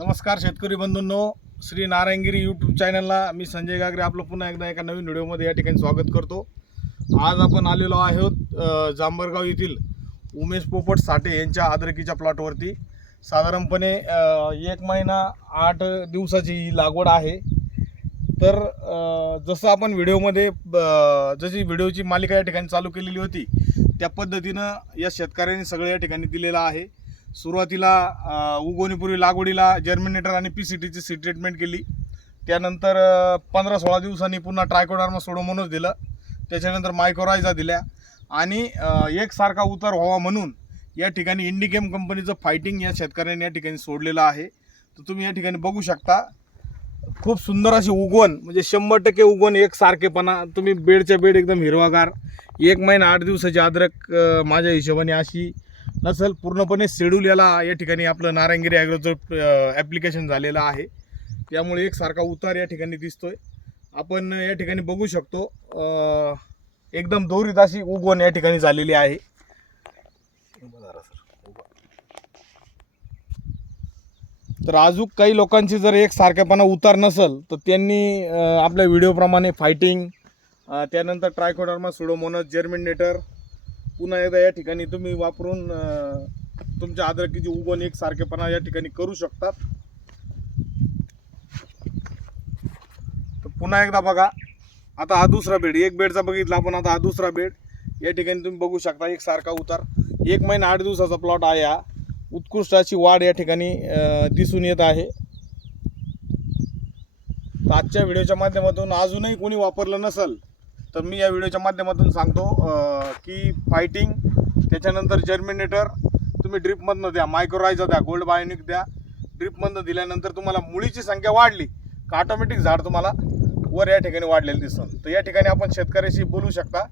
नमस्कार शेतकरी बंधूंनो श्री नारायणगिरी यूट्यूब चॅनलला मी संजय गागरे आपलं पुन्हा एकदा एका नवीन व्हिडिओमध्ये या ठिकाणी स्वागत करतो. आज आपण आलेलो आहोत जांभरगाव येथील उमेश पोपट साठे यांच्या आदरकीच्या प्लॉटवरती साधारणपणे एक महिना आठ दिवसाची ही लागवड आहे. तर जसं आपण व्हिडिओमध्ये ब- जशी व्हिडिओची मालिका या ठिकाणी चालू केलेली होती त्या पद्धतीनं या शेतकऱ्यांनी सगळं या ठिकाणी दिलेलं आहे. सुरुवातीला उगवणीपूर्वी लागवडीला जर्मिनेटर आणि पी सी टीची सी ट्रीटमेंट केली. त्यानंतर पंधरा सोळा दिवसांनी पुन्हा ट्रायकोडार्मा सोडोमोनोस दिलं. त्याच्यानंतर मायकोरायझा दिल्या. आणि एकसारखा उतार व्हावा म्हणून या ठिकाणी इंडिकेम कंपनीचं फायटिंग या शेतकऱ्यांनी या ठिकाणी सोडलेलं आहे. तर तुम्ही या ठिकाणी बघू शकता खूप सुंदर अशी उगवण म्हणजे शंभर टक्के उगवण एकसारखेपणा. तुम्ही बेडच्या बेड एकदम हिरवागार. एक महिना आठ दिवसाची अद्रक माझ्या हिशोबाने अशी नसेल पूर्णपणे शेड्यूल याला या ठिकाणी आपलं नारायणगिरी ॲग्रोचं ॲप्लिकेशन झालेलं आहे. त्यामुळे एकसारखा उतार या ठिकाणी दिसतोय. आपण या ठिकाणी बघू शकतो एकदम दोरीत अशी उगवण या ठिकाणी झालेली आहे. तर अजून काही लोकांची जर एक सारखेपणा उतार नसेल तर त्यांनी आपल्या व्हिडिओप्रमाणे फायटिंग त्यानंतर ट्रायकोडर्मा सुडोमोनस जर्मिनेटर पुन्हा एकदा या ठिकाणी तुम्ही वापरून तुमच्या अद्रकीची उगवण एक सारखेपणा या ठिकाणी करू शकतात. तर पुन्हा एकदा बघा आता हा दुसरा बेड एक बेडचा बघितला आपण आता हा दुसरा बेड या ठिकाणी तुम्ही बघू शकता एक सारखा उतार. एक महिना आठ दिवसाचा प्लॉट आहे हा. उत्कृष्ट अशी वाढ या ठिकाणी दिसून येत आहे. तर आजच्या व्हिडिओच्या माध्यमातून अजूनही कोणी वापरलं नसेल तर मी या व्हिडिओच्या माध्यमातून सांगतो की फायटिंग त्याच्यानंतर जर्मिनेटर तुम्ही ड्रिपमधनं द्या मायक्रोरायझा द्या गोल्ड बायोनिक द्या. ड्रिपमधनं दिल्यानंतर तुम्हाला मुळीची संख्या वाढली का ऑटोमॅटिक झाड तुम्हाला वर या ठिकाणी वाढलेलं दिसतं. तर या ठिकाणी आपण शेतकऱ्याशी बोलू शकता.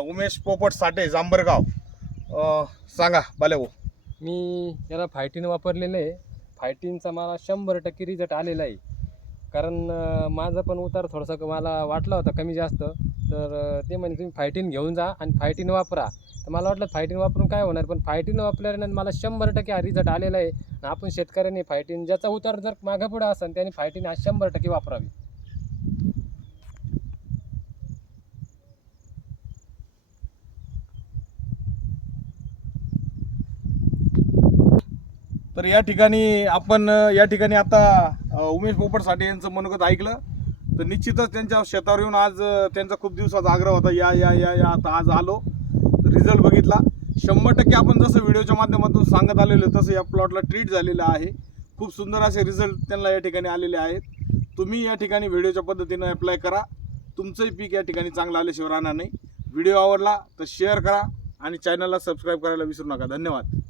उमेश पोपट साठे जांभरगाव. सांगा बाले भाऊ मी याला फायटिन वापरलेलं आहे. फायटिनचा मला शंभर टक्के रिझल्ट आलेला आहे. कारण माझा पण उतार थोडासा क- मला वाटला होता कमी जास्त. तर ते म्हणे तुम्ही फायटीन घेऊन जा आणि फायटीन वापरा. तर मला वाटलं फायटीन वापरून काय होणार? पण फायटीन वापरल्याने मला शंभर टक्के हा रिझल्ट आलेला आहे. आणि आपण शेतकऱ्यांनी फायटीन ज्याचा उतार जर मागं पुढं असेल त्याने फायटीन हा शंभर टक्के वापरावी. तर या ठिकाणी आपण या ठिकाणी आता उमेश पोपट साठे यांचं मनोगत ऐकलं. तर निश्चितच त्यांच्या शेतावर येऊन आज त्यांचा खूप दिवसाचा आग्रह होता या या या या आता आज आलो. रिझल्ट बघितला. शंभर टक्के आपण जसं व्हिडिओच्या माध्यमातून सांगत आलेलो तसं या प्लॉटला ट्रीट झालेलं आहे. खूप सुंदर असे रिझल्ट त्यांना या ठिकाणी आलेले आहेत. तुम्ही या ठिकाणी व्हिडिओच्या पद्धतीनं अप्लाय करा. तुमचंही पीक या ठिकाणी चांगलं आल्याशिवाय राहणार नाही. व्हिडिओ आवडला तर शेअर करा आणि चॅनलला सबस्क्राईब करायला विसरू नका. धन्यवाद.